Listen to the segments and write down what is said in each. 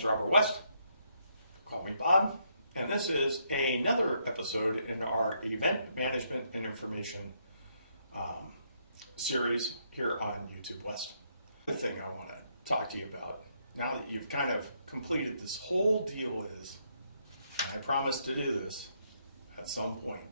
name's Robert West. Call me Bob. And this is another episode in our event management and information series here on YouTube West. The thing I want to talk to you about, now that you've kind of completed this whole deal, is, I promised to do this at some point,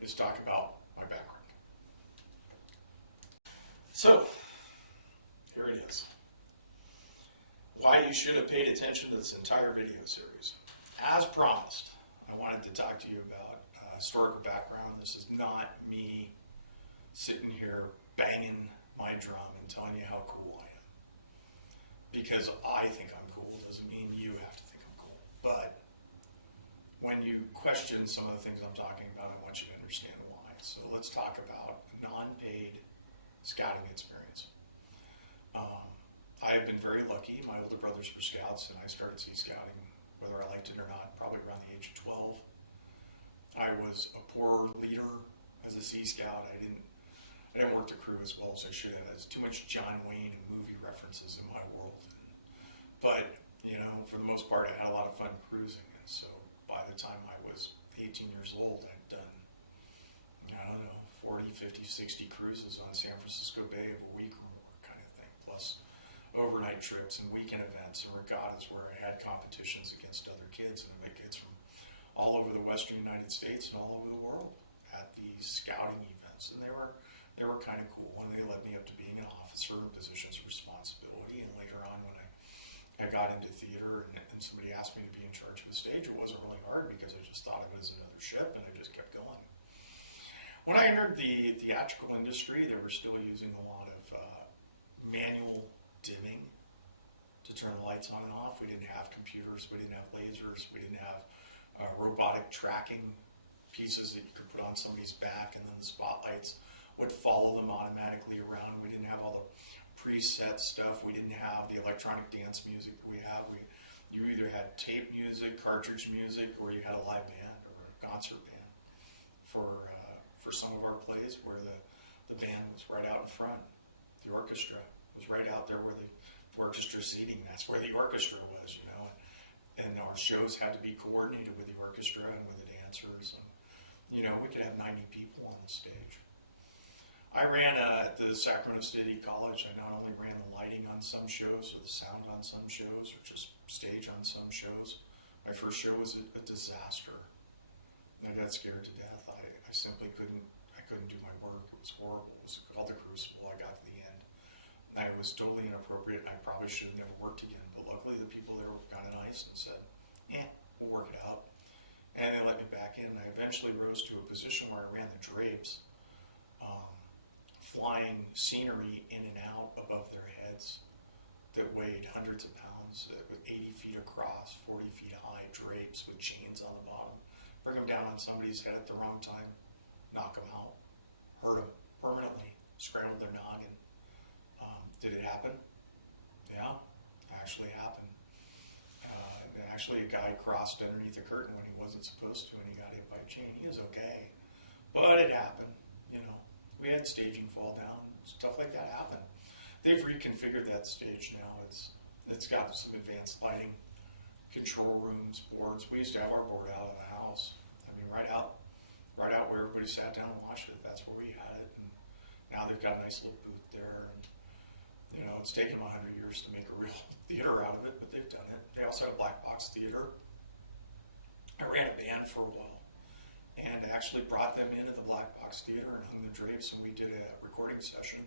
is talk about my background. So, here it is. Why you should have paid attention to this entire video series. As promised, I wanted to talk to you about historical background. This is not me sitting here banging my drum and telling you how cool I am. Because I think I'm cool doesn't mean you have to think I'm cool. But when you question some of the things I'm talking about, I want you to understand why. So let's talk about non-paid scouting experience. I've been very lucky. My older brothers were scouts, and I started Sea Scouting, whether I liked it or not, probably around the age of 12. I was a poor leader as a Sea Scout. I didn't work the crew as well as I should have. There's too much John Wayne and movie references in my world. But, you know, for the most part, I had a lot of fun cruising. And so by the time I was 18 years old, I'd done, 40, 50, 60 cruises on San Francisco Bay of a week or more kind of thing, plus overnight trips and weekend events and regattas where I had competitions against other kids, and I met kids from all over the western United States and all over the world at these scouting events. And they were kind of cool, and they led me up to being an officer in positions of responsibility. And later on, when I got into theater and somebody asked me to be in charge of a stage, it wasn't really hard because I just thought of it as another ship, and I just kept going. When I entered the theatrical industry, they were still using a lot of manual dimming to turn the lights on and off. We didn't have computers, we didn't have lasers, we didn't have robotic tracking pieces that you could put on somebody's back, and then the spotlights would follow them automatically around. We didn't have all the preset stuff. We didn't have the electronic dance music that we have. You either had tape music, cartridge music, or you had a live band or a concert band for some of our plays, where the band was right out in front. The orchestra was right out there where the orchestra seating, that's where the orchestra was, and our shows had to be coordinated with the orchestra and with the dancers, and we could have 90 people on the stage. I ran at the Sacramento City College. I not only ran the lighting on some shows or the sound on some shows or just stage on some shows. My first show was a disaster. I got scared to death. I simply couldn't do my work. It was horrible. It was called The Crucible. I got to the end. I was totally inappropriate, and I probably should have never worked again. But luckily, the people there were kind of nice and said, we'll work it out. And they let me back in. I eventually rose to a position where I ran the drapes, flying scenery in and out above their heads that weighed hundreds of pounds, with 80 feet across, 40 feet high drapes with chains on the bottom. Bring them down on somebody's head at the wrong time, knock them out, hurt them permanently, scramble their noggin. Did it happen? Yeah, it actually happened. Actually, a guy crossed underneath the curtain when he wasn't supposed to, and he got hit by a chain. He was okay, but it happened. We had staging fall down, stuff like that happened. They've reconfigured that stage now. It's got some advanced lighting, control rooms, boards. We used to have our board out of the house. Right out where everybody sat down and watched it. That's where we had it. And now they've got a nice little booth there. And it's taken them 100 years to make a real theater out of it, but they've done it. They also have black box theater. I ran a band for a while, and actually brought them into the black box theater and hung the drapes, and we did a recording session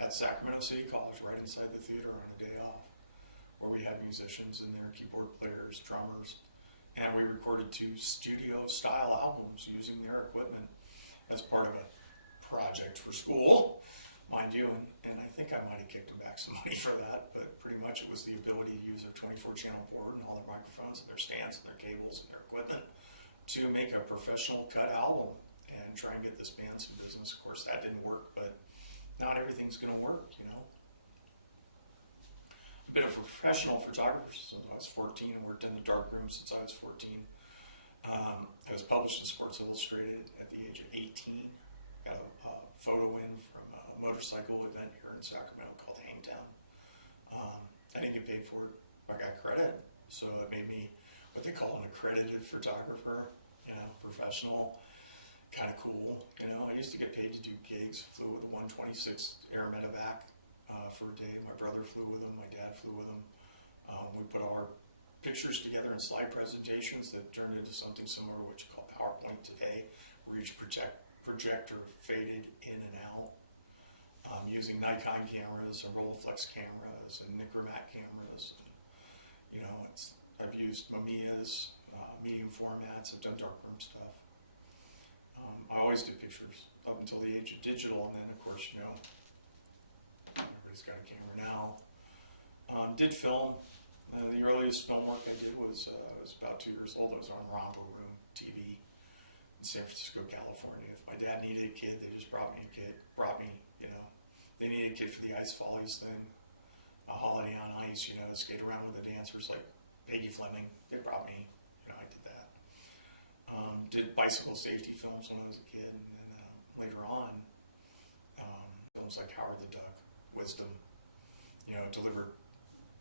at Sacramento City College right inside the theater on a day off, where we had musicians in there, keyboard players, drummers, and we recorded 2 studio-style albums using their equipment as part of a project for school, mind you, and I think I might have kicked them back some money for that, but pretty much it was the ability to use a 24-channel board and all their microphones and their stands and their cables and their equipment to make a professional cut album and try and get this band some business. Of course, that didn't work, but not everything's going to work, I've been a professional photographer since I was 14 and worked in the darkroom since I was 14. I was published in Sports Illustrated at the age of 18. Got a photo in from a motorcycle event here in Sacramento called Hangtown. I didn't get paid for it. I got credit. So it made me what they call an accredited photographer, professional, kind of cool. I used to get paid to do gigs, flew with a 126 Air Medevac for a day. My brother flew with them, my dad flew with them. We put our pictures together in slide presentations that turned into something similar to what you call PowerPoint today, where each projector faded in and out, using Nikon cameras and Rolleiflex cameras and Nikkormat cameras. I've used Mamiya's medium formats. I've done darkroom stuff. I always did pictures up until the age of digital, and then of course, everybody's got a camera now. Did film. The earliest film work I did was I was about 2 years old. I was on Romper Room TV in San Francisco, California. If my dad needed a kid, they just brought me a kid. They needed a kid for the Ice Follies thing, a Holiday on Ice, skate around with the dancers like Peggy Fleming. They brought me, I did that. Did bicycle safety films when I was a kid, and then later on, films like Howard the Duck, Wisdom, delivered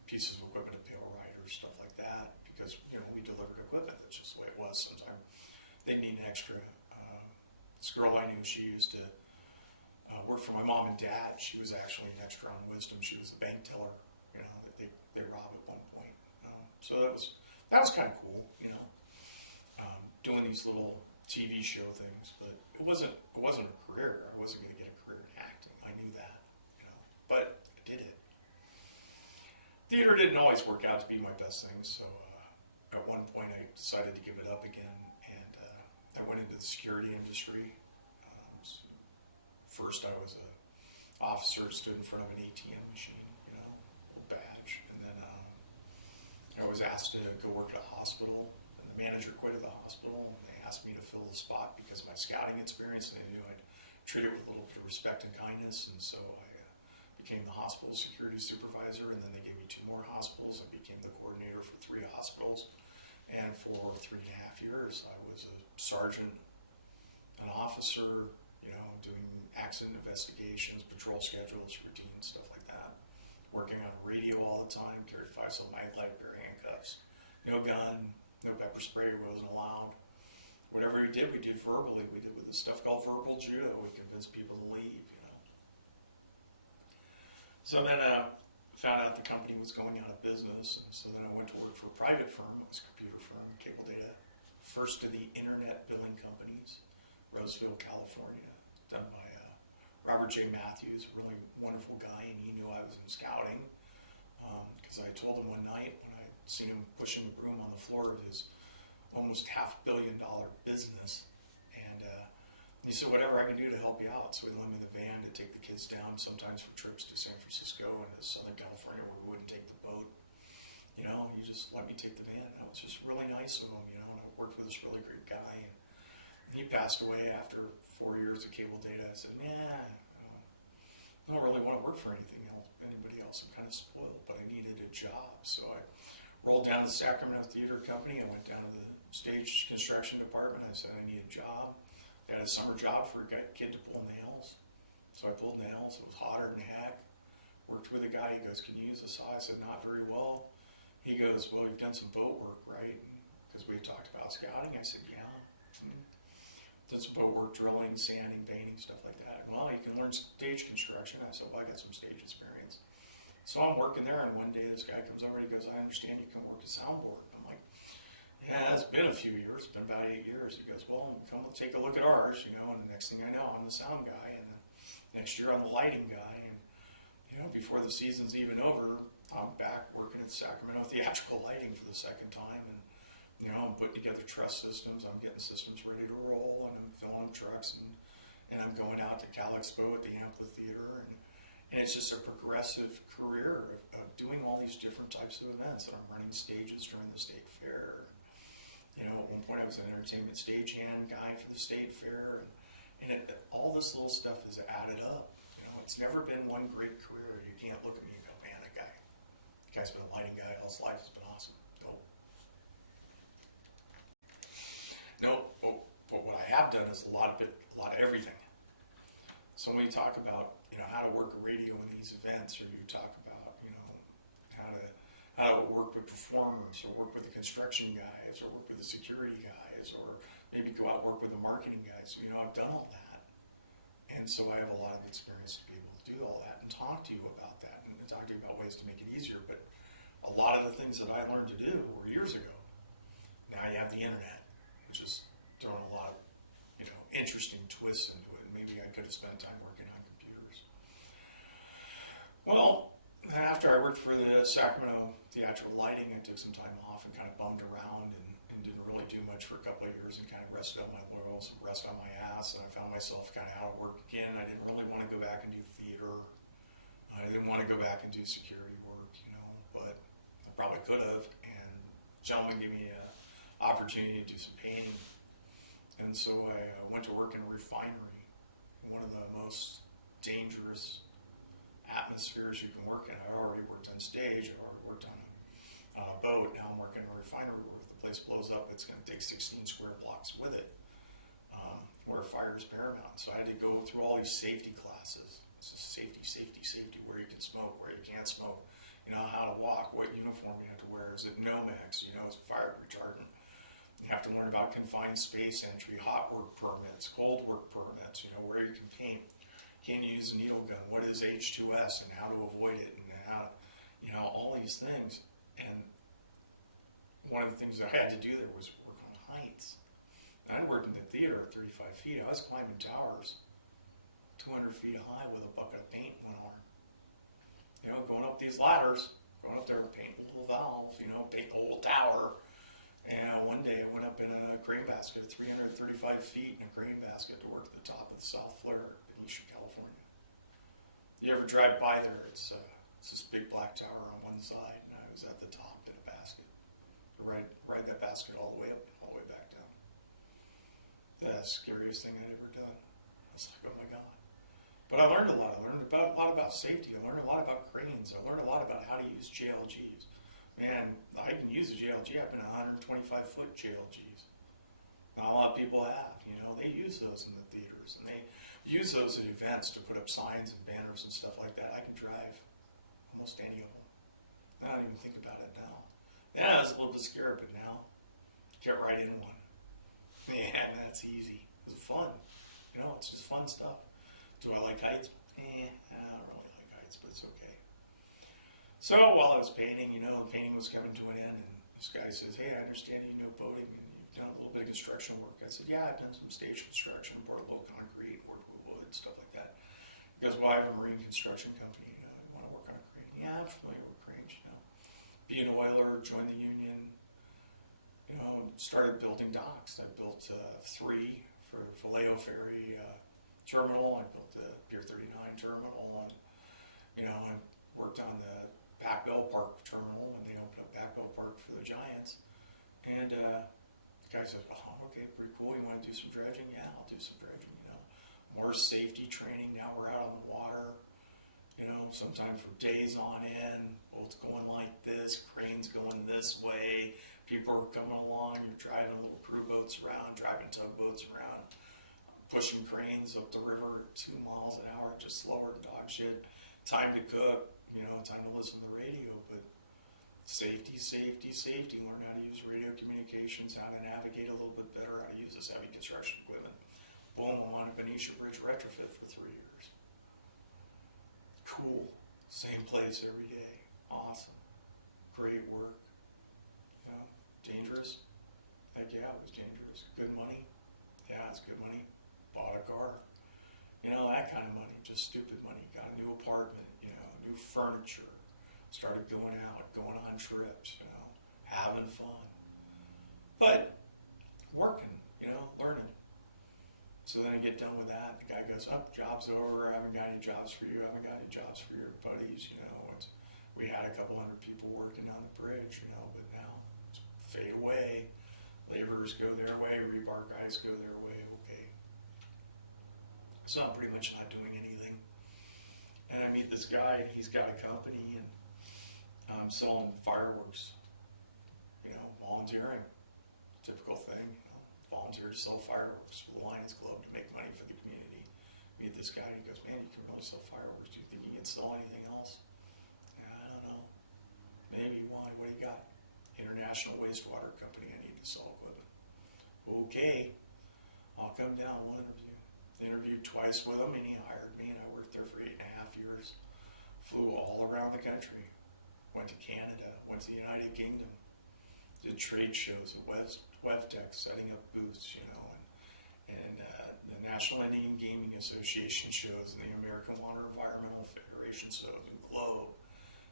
pieces of equipment to Pale Riders, stuff like that, because, we delivered equipment. That's just the way it was. Sometimes they'd need an extra. This girl I knew, she used to work for my mom and dad. She was actually an extra on Wisdom. She was the bank teller, that they robbed at one point. So that was kind of cool, doing these little TV show things, but it wasn't a career. I wasn't going to get a career in acting. I knew that, but I did it. Theater didn't always work out to be my best thing, so at one point I decided to give it up again, and I went into the security industry. First I was an officer, stood in front of an ATM machine, badge, and then I was asked to go work at a hospital, and the manager quit at the hospital, and they asked me to fill the spot because of my scouting experience, and they knew I'd treat it with a little bit of respect and kindness, and so I became the hospital security supervisor, and then they gave me 2 more hospitals. I became the coordinator for 3 hospitals, and for 3.5 years I was a sergeant, an officer, doing accident investigations, patrol schedules, routines, stuff like that. Working on radio all the time, carried 5-cell nightlight, bear handcuffs, no gun, no pepper spray wasn't allowed. Whatever we did verbally. We did with this stuff called verbal judo. We convinced people to leave, So then found out the company was going out of business, and so then I went to work for a private firm. It was a computer firm, Cable Data, first of the internet billing companies, Roseville, California, done by Robert J. Matthews, a really wonderful guy, and he knew I was in scouting, because I told him one night when I'd seen him pushing the broom on the floor of his almost $500 million business, and he said, whatever I can do to help you out. So we lent me the van to take the kids down, sometimes for trips to San Francisco and to Southern California where we wouldn't take the boat. You just let me take the van. That was just really nice of him, and I worked with this really great guy, and he passed away after 4 years of Cable Data. I said, I don't really want to work for anybody else. I'm kind of spoiled, but I needed a job. So I rolled down to the Sacramento Theater Company. I went down to the stage construction department. I said, I need a job. Got a summer job for a kid to pull nails. So I pulled nails. It was hotter than heck. Worked with a guy. He goes, can you use a saw? I said, not very well. He goes, well, you've done some boat work, right? Because we talked about scouting. I said, yeah. Did some boat work, drilling, sanding, painting, stuff like that. Well, you can learn stage construction. I said, well, I got some stage experience. So I'm working there, and one day this guy comes over and he goes, I understand you can work a soundboard. I'm like, yeah, it's been a few years. It's been about 8 years. He goes, well, come take a look at ours, and the next thing I know, I'm the sound guy, and then next year I'm the lighting guy, and before the season's even over, I'm back working at Sacramento Theatrical Lighting for the second time, and I'm putting together truss systems, I'm getting systems ready to roll, and I'm filling trucks, and I'm going out to Cal Expo at the Amphitheater, and it's just a progressive career of doing all these different types of events, and I'm running stages during the state fair. At one point I was an entertainment stagehand guy for the state fair, and all this little stuff is added up. It's never been one great career. You can't look at me and go, man, that guy's been a lighting guy all his life. Has been awesome. No, but what I have done is a lot of everything. So when you talk about how to work a radio in these events, or you talk about how how to work with performers, or work with the construction guys, or work with the security guys, or maybe go out and work with the marketing guys. So, I've done all that. And so I have a lot of experience to be able to do all that and talk to you about that and talk to you about ways to make it easier. But a lot of the things that I learned to do were years ago. Now you have the internet, which has thrown a lot of, interesting twists into it. Maybe I could have spent time working on computers. Well, after I worked for the Sacramento Theatrical Lighting, I took some time off and kind of bummed around and didn't really do much for a couple of years and kind of rested on my laurels and rested on my ass. And I found myself kind of out of work again. I didn't really want to go back and do theater. I didn't want to go back and do security work, but I probably could have. And a gentleman gave me an opportunity to do some painting. And so I went to work in a refinery, one of the most dangerous atmospheres you can work in. I already worked on stage, I already worked on a boat. Now I'm working in a refinery where if the place blows up, it's going to take 16 square blocks with it, where fire is paramount. So I had to go through all these safety classes. This is safety, where you can smoke, where you can't smoke, how to walk, what uniform you have to wear. Is it Nomex, is it fire retardant? You have to learn about confined space entry, hot work permits, cold work permits, where you can paint. Can you use a needle gun? What is H2S and how to avoid it, and how, all these things. And one of the things that I had to do there was work on heights. And I worked in the theater at 35 feet. I was climbing towers 200 feet high with a bucket of paint in one arm. Going up these ladders, going up there and paint a little valve, paint the whole tower. And one day I went up in a crane basket, 335 feet in a crane basket to work at the top of the South Flare in Eastern California. You ever drive by there, it's this big black tower on one side, and I was at the top in a basket. Ride that basket all the way up, all the way back down. The scariest thing I'd ever done. I was like, oh my God. But I learned a lot. I learned a lot about safety. I learned a lot about cranes. I learned a lot about how to use JLGs. Man, I can use a JLG. I've been 125-foot JLGs. Not a lot of people have. They use those in the theaters, and they use those at events to put up signs and banners and stuff like that. I can drive almost any of them. I don't even think about it now. Yeah, I was a little bit scared, but now get right in one. Man, that's easy. It's fun. It's just fun stuff. Do I like heights? I don't really like heights, but it's okay. So while I was painting, painting was coming to an end, and this guy says, hey, I understand you know boating, and you've done a little bit of construction work. I said, yeah, I've done some stage construction, poured a little concrete, worked with wood, stuff like that. He goes, well, I have a marine construction company, you want to work on a crane? Yeah, I'm familiar with cranes, Be an oiler, joined the union, started building docks. I built 3 for Vallejo Ferry Terminal. I built the Pier 39 terminal, and, I worked on the Back Bell Park terminal when they opened up Back Bell Park for the Giants. And the guy said, oh, okay, pretty cool. You want to do some dredging? Yeah, I'll do some dredging, More safety training. Now we're out on the water, sometimes for days on end. Boats going like this, cranes going this way. People are coming along. You're driving little crew boats around, driving tugboats around, pushing cranes up the river at 2 miles an hour, just slower than dog shit. Time to cook. Time to listen to the radio, but safety. Learn how to use radio communications, how to navigate a little bit better, how to use this heavy construction equipment. Boom, I'm on a Benicia Bridge retrofit for 3 years. Cool. Same place every day. Awesome. Great work. Dangerous? Heck yeah, it was dangerous. Good money? Yeah, it's good money. Bought a car. That kind of money. Just stupid money. Got a new apartment. New furniture, started going out, going on trips, having fun. But working, learning. So then I get done with that, the guy goes, oh, job's over, I haven't got any jobs for you, I haven't got any jobs for your buddies, we had a couple hundred people working on the bridge, but now it's fade away. Laborers go their way, rebar guys go their way, okay. So I'm pretty much not doing anything. And I meet this guy, and he's got a company, and I'm selling fireworks, volunteering, typical thing, volunteer to sell fireworks for the Lions Club to make money for the community. Meet this guy, and he goes, man, you can really sell fireworks. Do you think you can sell anything else? Yeah, I don't know. Navy, why? What do you got? International Wastewater Company, I need to sell equipment. Okay, I'll come down, we'll interview. Interviewed twice with him, and he hired me, and I worked there for 8.5 years. Flew all around the country. Went to Canada, went to the United Kingdom. Did trade shows at WEFTEC, setting up booths, you know, and the National Indian Gaming Association shows, and the American Water Environmental Federation shows, and Globe,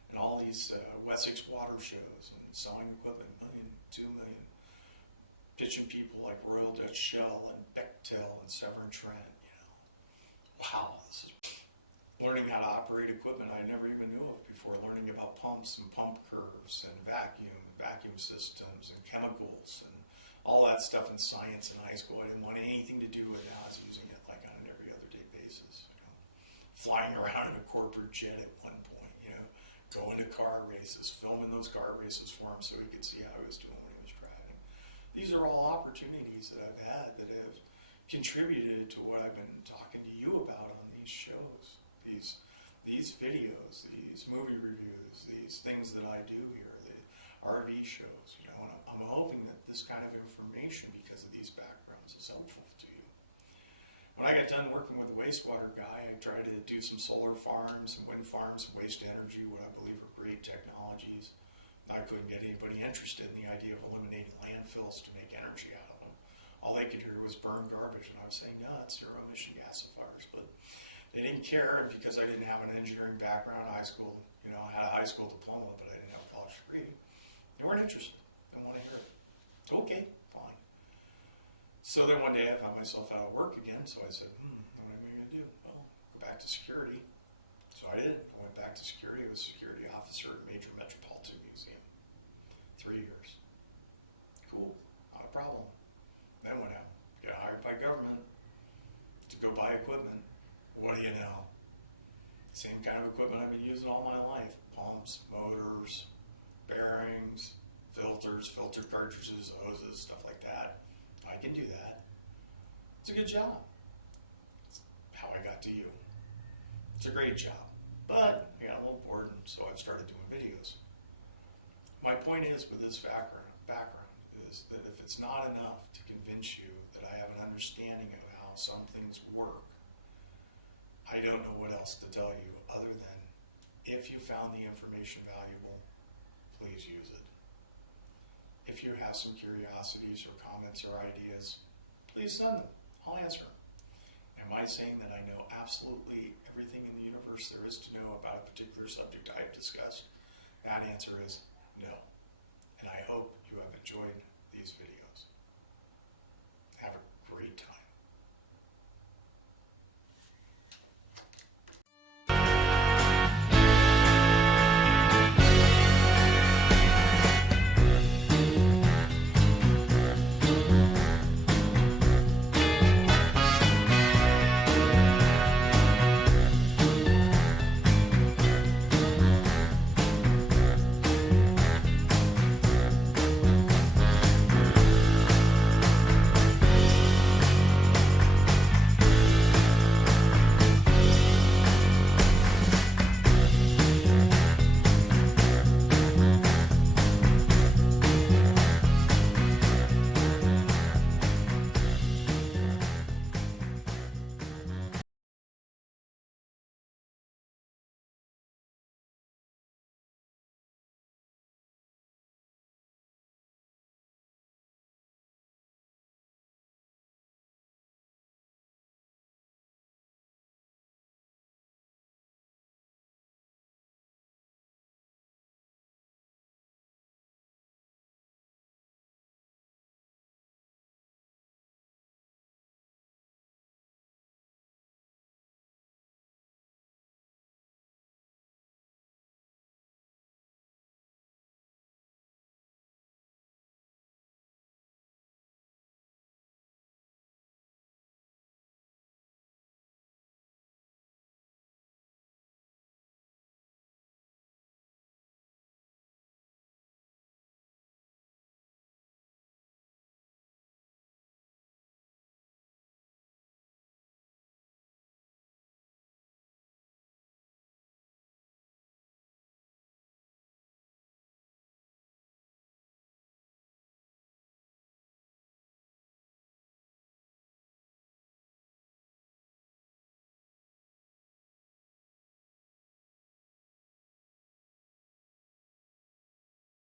and all these Wessex water shows, and selling equipment, $1 million, $2 million. Pitching people like Royal Dutch Shell and Bechtel and Severn Trent, you know. Wow, this is learning how to operate equipment I never even knew of before, learning about pumps and pump curves and vacuum systems and chemicals and all that stuff in science in high school. I didn't want anything to do with it. I was using it like on an every other day basis. You know, flying around in a corporate jet at one point, you know, going to car races, filming those car races for him so he could see how he was doing when he was driving. These are all opportunities that I've had that have contributed to what I've been talking to you about on these shows, these videos, these movie reviews, these things that I do here, the RV shows, you know, and I'm hoping that this kind of information, because of these backgrounds, is helpful to you. When I got done working with a wastewater guy, I tried to do some solar farms and wind farms and waste energy, what I believe are great technologies. I couldn't get anybody interested in the idea of eliminating landfills to make energy out of them. All they could hear was burn garbage, and I was saying, no, it's zero emission gasifiers, but they didn't care, and because I didn't have an engineering background, high school, you know, I had a high school diploma, but I didn't have a college degree. They weren't interested. They didn't want to hear it. Okay, fine. So then one day I found myself out of work again, so I said, what am I going to do? Well, go back to security. So I did. I went back to security. I was a security officer at a major metropolitan museum. 3 years. Cool. Not a problem. Then what happened? Got hired by government to go buy equipment. What do you know? Same kind of equipment I've been using all my life. Pumps, motors, bearings, filters, filter cartridges, hoses, stuff like that. I can do that. It's a good job. It's how I got to you. It's a great job. But I got a little bored, so I've started doing videos. My point is, with this background is that if it's not enough to convince you that I have an understanding of how some things work, I don't know what else to tell you other than, if you found the information valuable, please use it. If you have some curiosities or comments or ideas, please send them. I'll answer them. Am I saying that I know absolutely everything in the universe there is to know about a particular subject I have discussed? That answer is no. And I hope you have enjoyed these videos.